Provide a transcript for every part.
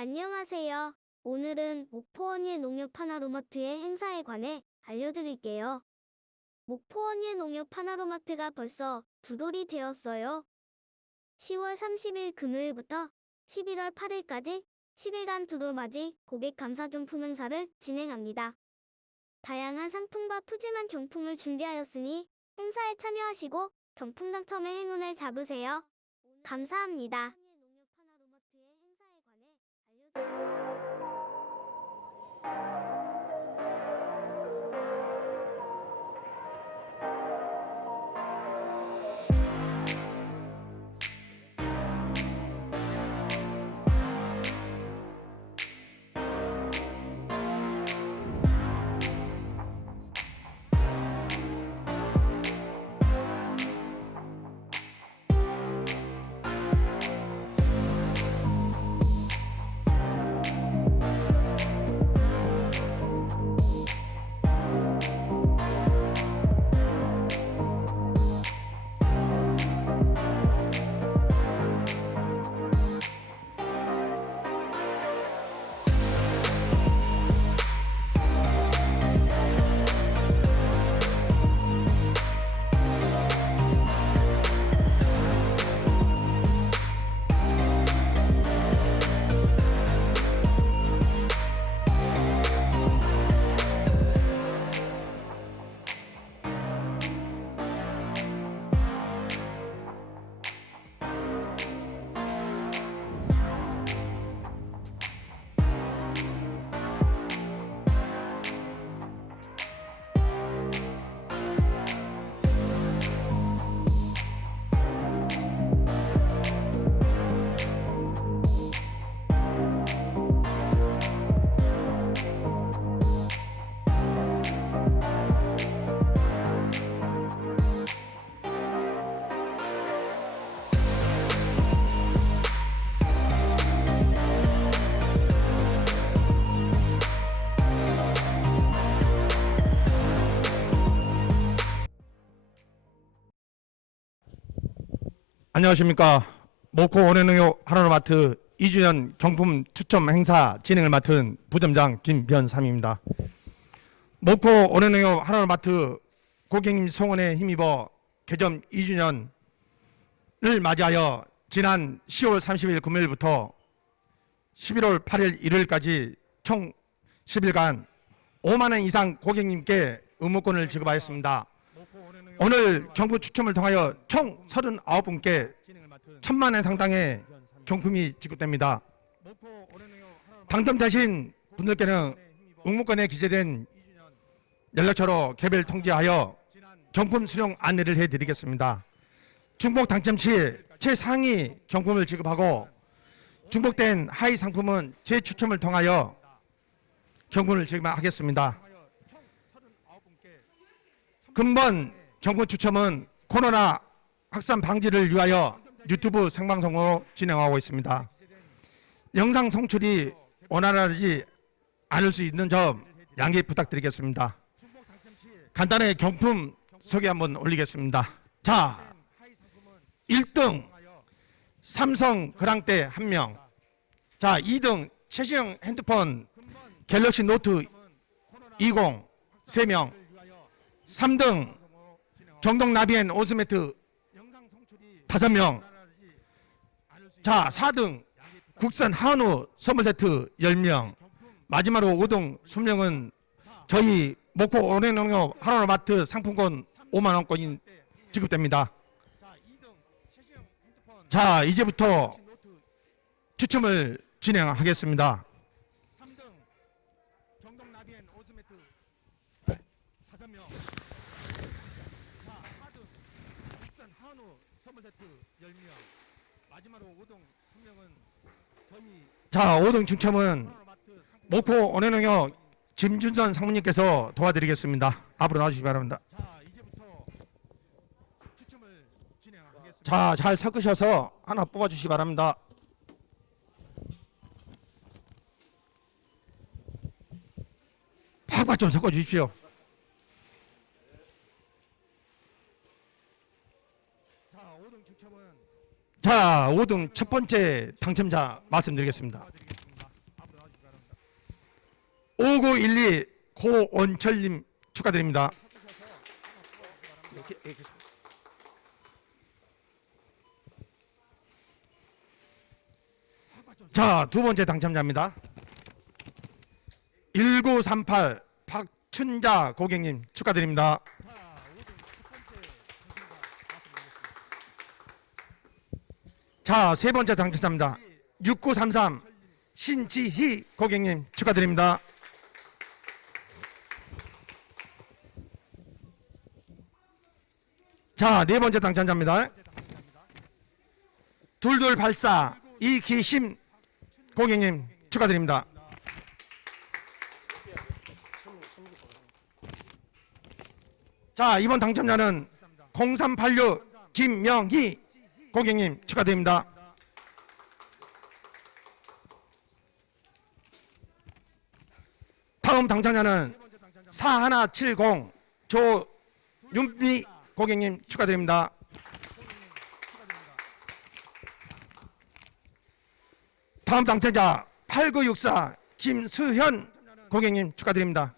안녕하세요. 오늘은 목포원예 농협 하나로마트의 행사에 관해 알려드릴게요. 목포원예 농협 하나로마트가 벌써 두 돌이 되었어요. 10월 30일 금요일부터 11월 8일까지 10일간 두 돌 맞이 고객 감사 경품 행사를 진행합니다. 다양한 상품과 푸짐한 경품을 준비하였으니 행사에 참여하시고 경품 당첨의 행운을 잡으세요. 감사합니다. 안녕하십니까. 모코 원해농협 하나로마트 2주년 경품 추첨 행사 진행을 맡은 부점장 김변삼입니다. 모코 원해농협 하나로마트 고객님 성원에 힘입어 개점 2주년을 맞이하여 지난 10월 30일 금요일부터 11월 8일 일요일까지 총 10일간 5만 원 이상 고객님께 의무권을 지급하였습니다. 오늘 경품 추첨을 통하여 총 39분께 천만 원 상당의 경품이 지급됩니다. 당첨되신 분들께는 응모권에 기재된 연락처로 개별 통지하여 경품 수령 안내를 해드리겠습니다. 중복 당첨 시 최상위 경품을 지급하고 중복된 하위 상품은 재추첨을 통하여 경품을 지급하겠습니다. 근본 경품 추첨은 코로나 확산 방지를 위하여 유튜브 생방송으로 진행하고 있습니다. 영상 송출이 원활하지 않을 수 있는 점 양해 부탁드리겠습니다. 간단하게 경품 소개 한번 올리겠습니다. 자, 1등 삼성 그랑떼 1명. 자, 2등 최신형 핸드폰 갤럭시 노트 20 3명. 3등 경동 나비엔 오스매트 5명. 자, 4등 국산 한우 선물 세트 10명. 마지막으로 5등 20명은 저희 목포 오래농협 하나로마트 상품권 5만 원권이 지급됩니다. 자, 이제부터 추첨을 진행하겠습니다. 3등 경동 나비엔 오스매트 5명. 자, 4등 국산 한우 선물 세트 10명. 마지막으로 5등 2명은 저희 자, 5등 추첨은 모코 원해농협 김준선 상무님께서 도와드리겠습니다. 앞으로 나와주시기 바랍니다. 자, 잘 섞으셔서 하나 뽑아주시기 바랍니다. 팍팍 좀 섞어주십시오. 자, 5등 추첨은 자, 5등 첫 번째 당첨자 말씀드리겠습니다. 5912 고원철님 축하드립니다. 자, 두 번째 당첨자입니다. 1938 박춘자 고객님 축하드립니다. 자, 세 번째 당첨자입니다. 6933 신지희 고객님 축하드립니다. 자, 네 번째 당첨자입니다. 둘둘발사 이기심 고객님 축하드립니다. 자, 이번 당첨자는 0386 김명희 고객님 축하드립니다. 다음 당첨자는 4170 조윤미 고객님 축하드립니다. 다음 당첨자 8964 김수현 고객님 축하드립니다.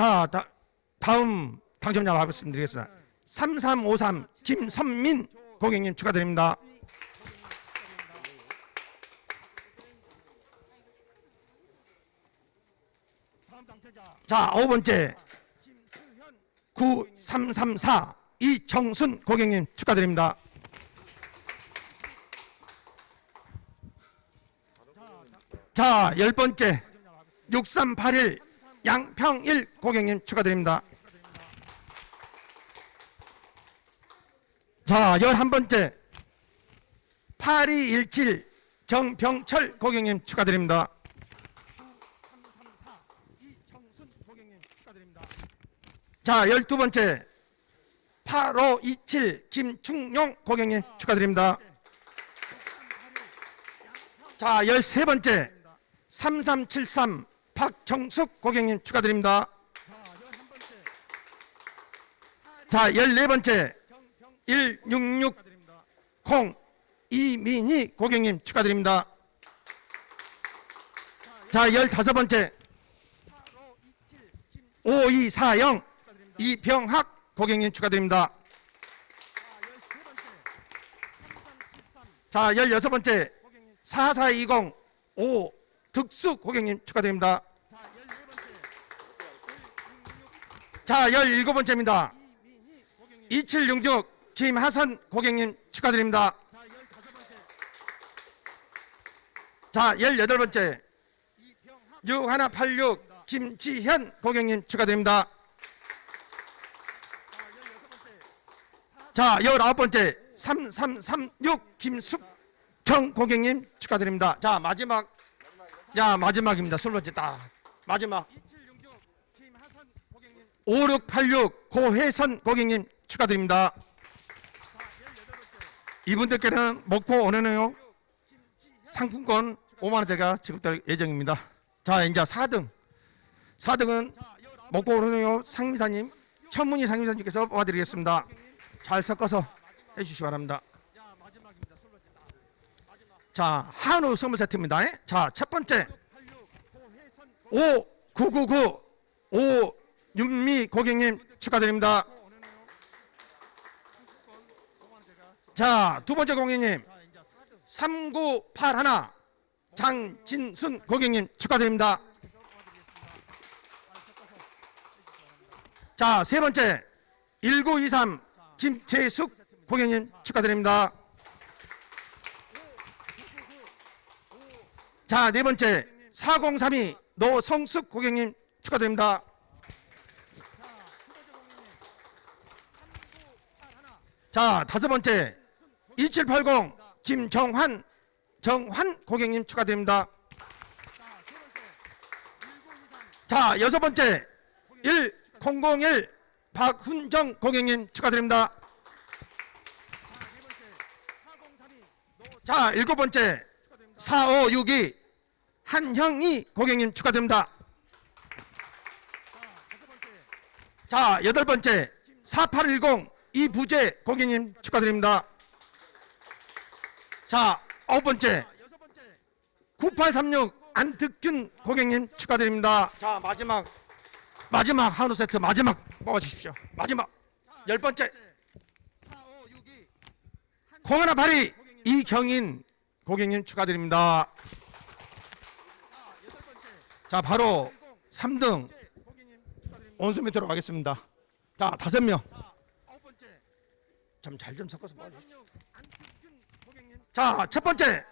자, 다, 다음 당첨자 말씀드리겠습니다. 3353 김선민 고객님 축하드립니다. 자, 아홉 번째 9334 이정순 고객님 축하드립니다. 자, 열 번째 6381 양평일 고객님 축하드립니다. 자, 열한 번째 8217 정병철 고객님 축하드립니다. 자, 열두 번째 8527 김충용 고객님 축하드립니다. 자, 열세 번째 3373 박정숙 고객님 축하드립니다. 자, 열네 번째 166콩 이민희 고객님 축하드립니다. 자, 열다섯 번째 5240 이병학 고객님 축하드립니다. 자, 열여섯 번째 4420 오 득수 고객님 축하드립니다. 자, 열일곱 번째입니다. 2766 김하선 고객님 축하드립니다. 자, 열여덟 번째 6186 김지현 고객님 축하드립니다. 자, 열아홉 번째 3336 김숙정 고객님 축하드립니다. 자, 마지막 자, 마지막입니다. 술 번째 딱 마지막 5686 고혜선 고객님 축하드립니다. 이분들께는 먹고 오는요 상품권 5만 원대가 지급될 예정입니다. 자, 이제 4등. 4등은 먹고 오는요 상미사님, 천문희 상미사님께서 뽑아드리겠습니다. 잘 섞어서 해주시기 바랍니다. 자, 한우 선물 세트입니다. 자, 첫 번째 5999오 윤미 고객님 축하드립니다. 자, 두 번째 고객님 3981 장진순 고객님 축하드립니다. 자, 세 번째 1923 김재숙 고객님 축하드립니다. 자, 네 번째 4032 노성숙 고객님 축하드립니다. 자, 다섯 번째 2780 김정환 정환 고객님 축하드립니다. 자, 여섯 번째 1001 박훈정 고객님 축하드립니다. 자, 일곱 번째 4562 한형희 고객님 축하드립니다. 자, 여덟 번째 4810 이부재 고객님 축하드립니다. 자, 아홉 번째. 9836 안특균 고객님 축하드립니다. 자, 마지막 마지막 한우 세트 마지막 뽑아 주십시오. 마지막 열 번째. 공하나 파리 이경인 고객님 축하드립니다. 자, 바로 3등 온수 밑으로 가겠습니다. 자, 다섯 명. 좀 잘 좀 섞어서 모아주십시오. 자, 첫 번째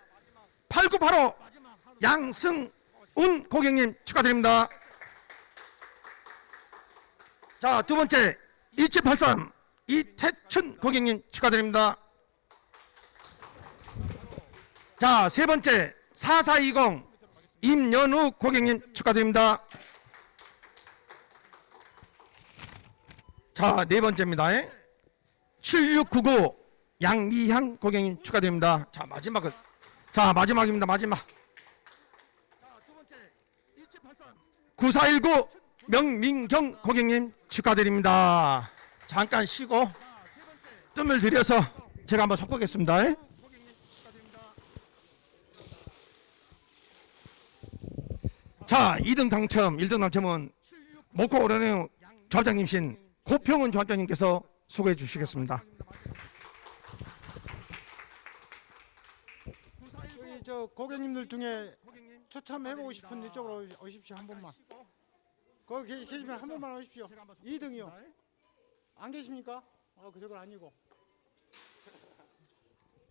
8985 양승운 고객님 축하드립니다. 자, 두 번째 2783 이태춘 고객님 축하드립니다. 자, 세 번째 4420 임연우 고객님 축하드립니다. 자, 네 번째입니다. 7699 양미향 고객님 축하드립니다. 자, 마지막을 자, 마지막입니다. 마지막. 9419 명민경 고객님 축하드립니다. 잠깐 쉬고 뜸을 들여서 제가 한번 섞겠습니다. 자, 2등 당첨, 1등 당첨은 목포 오래는 조합장님신 고평은 조합장님께서 소개해 주시겠습니다. 저기 저 고객님들 중에 추첨해보고 싶은 이쪽으로 오십시오 한 분만. 거기 계- 계시면 한 분만 오십시오. 2등이요. 안 계십니까? 어 그쪽은 아니고.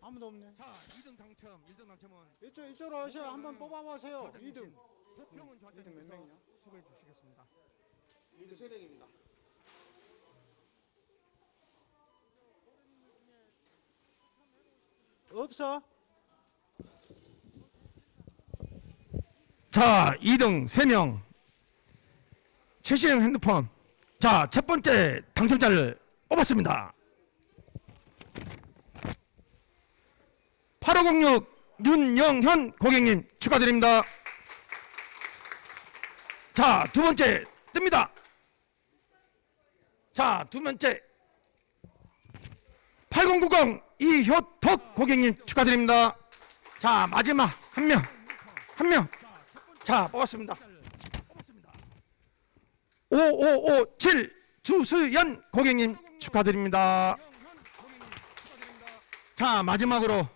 아무도 없네. 자, 2등 당첨, 1등 당첨은? 이쪽, 이쪽으로 오셔. 한번 뽑아보세요. 2등. 고평은 이등 몇 명이요? 소개해 주시겠습니다. 2등 3명입니다. 없어? 자, 2등 3명. 최신 핸드폰. 자, 첫 번째 당첨자를 뽑았습니다. 8506 윤영현 고객님 축하드립니다. 자, 두 번째 뜹니다. 자, 두 번째 8090 이효덕 고객님 축하드립니다. 자, 마지막 한 명. 한 명. 자, 뽑았습니다. 5557 주수연 고객님 축하드립니다. 자, 마지막으로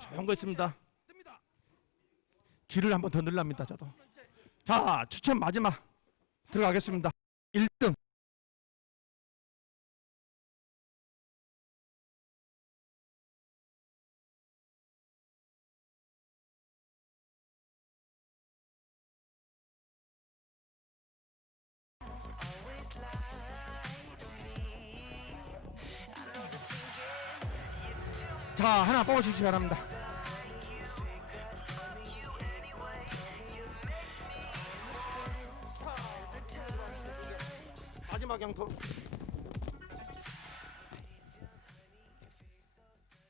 조용 거 있습니다. 길을 한번 더 늘랍니다, 저도. 자, 추첨 마지막 들어가겠습니다. 1등. 자, 하나 뽑아주시기 바랍니다. 마지막 양토.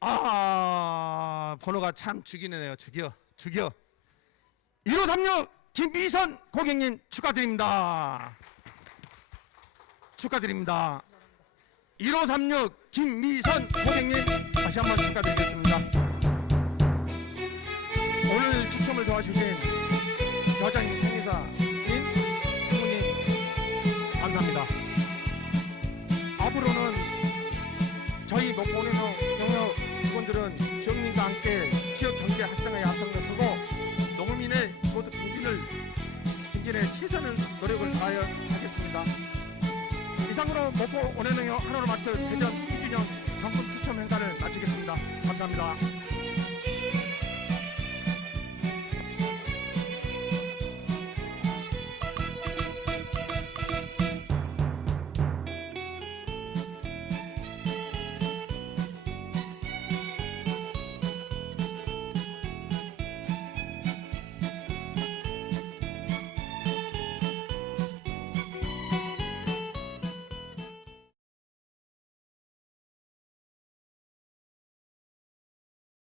아, 번호가 참 죽이네요. 죽여, 죽여. 1536 김미선 고객님 축하드립니다. 축하드립니다. 1536 김미선 고객님 다시 한 번 축하드리겠습니다. 오늘 추첨을 도와주신 과장님, 상의사님, 사모님 감사합니다. 앞으로는 저희 목포는 경력 직원들은 지역민과 함께 지역 경제 활성화에 앞장을 서고 농민의 모두 증진을 증진에 최선을 노력을 다하여 하겠습니다. 이상으로 목포 원해능용 하나로마트 대전